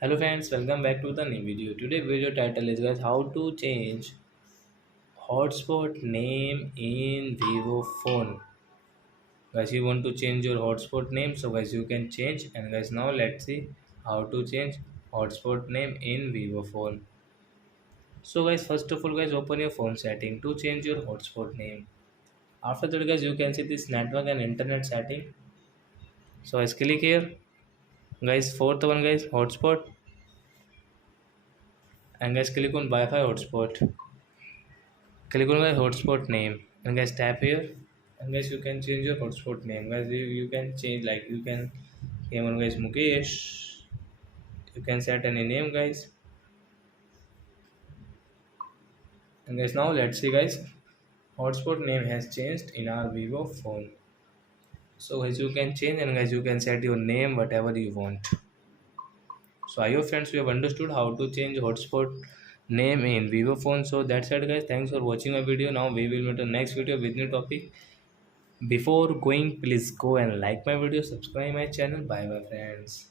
Hello friends, welcome back to the new video. Today video title is guys how to change hotspot name in Vivo phone. Guys, you want to change your hotspot name, so guys you can change. And guys, now let's see how to change hotspot name in Vivo phone. So guys, first of all guys, open your phone setting to change your hotspot name. After that guys, you can see this network and internet setting. So guys, click here. Guys, fourth one guys, hotspot. And guys, click on Wi-Fi hotspot. Click on my hotspot name and guys tap here, and guys you can change your hotspot name. Guys, you can change, like you can name on guys Mukesh. You can set any name guys. And guys, now let's see guys, hotspot name has changed in our Vivo phone. So guys, you can change, and guys you can set your name whatever you want. So I hope friends you have understood how to change hotspot name in Vivo phone. So that's it guys, thanks for watching my video. Now we will meet the next video with new topic. Before going, please go and like my video, subscribe my channel. Bye bye friends.